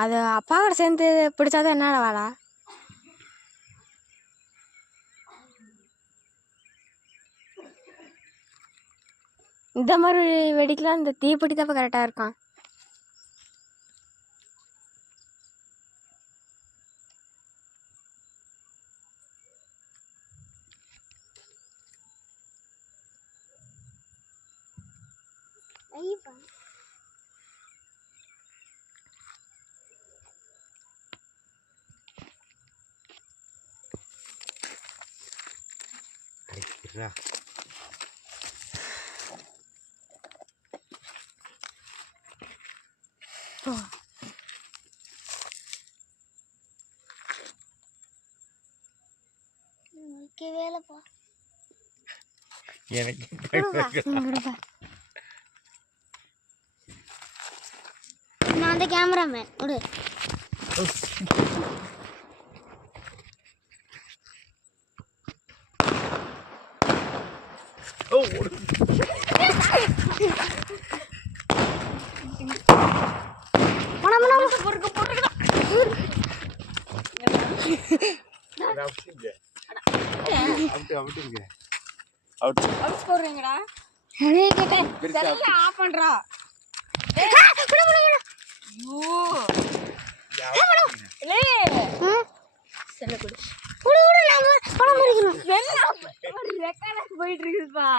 அது அப்பா கூட சேர்ந்து பிடிச்சாதான் என்னடா வாடா. இந்த மாதிரி வெடிக்கலாம் இந்த தீப்பெட்டி தான் கரெக்டாக இருக்கும். வேலைப்பா எனக்கு நான் அந்த கேமராமேன் விடு. போயிட்டு இருக்குதுப்பா.